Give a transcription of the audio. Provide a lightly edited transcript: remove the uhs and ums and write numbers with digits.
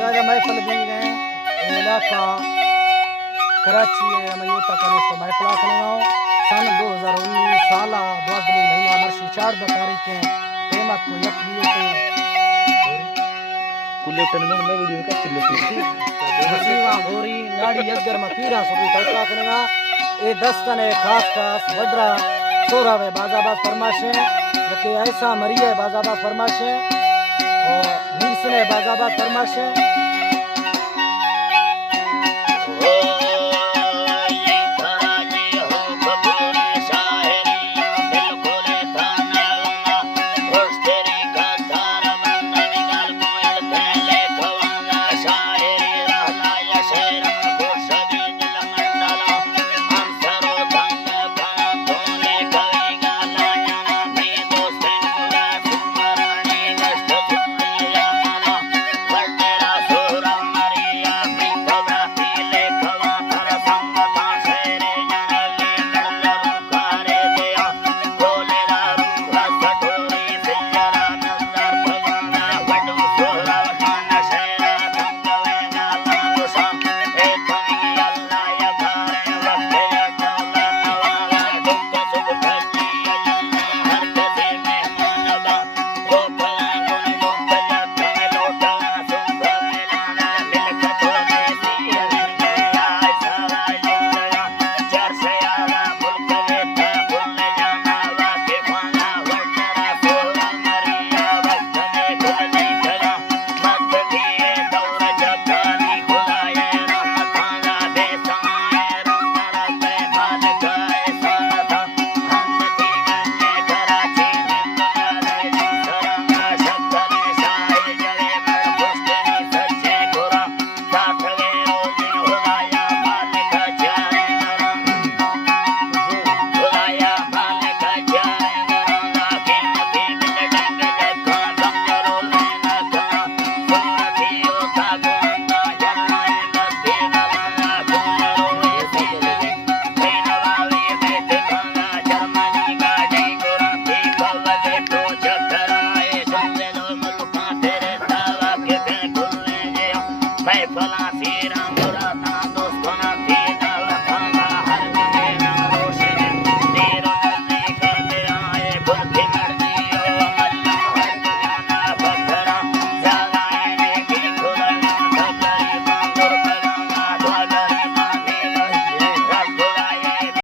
दादा महफिल भी गए इलाका कराची है मैं यूता करे तो महफिल करना सन 2019 साल 12 महीना मर्शी 4 तारीख है टेमत को यक भी कुल्ले टन में वीडियो का चिल्लो हसीवा गोरी नाड़ी अगर मकीरा सुबह तड़का करना ए दस्तन है खास वडरा सोरा वे बाजाबाद फरमाशे कि ऐसा मरिए बाजाबाद फरमाशे और नीरसने बाजाबाद फरमाशे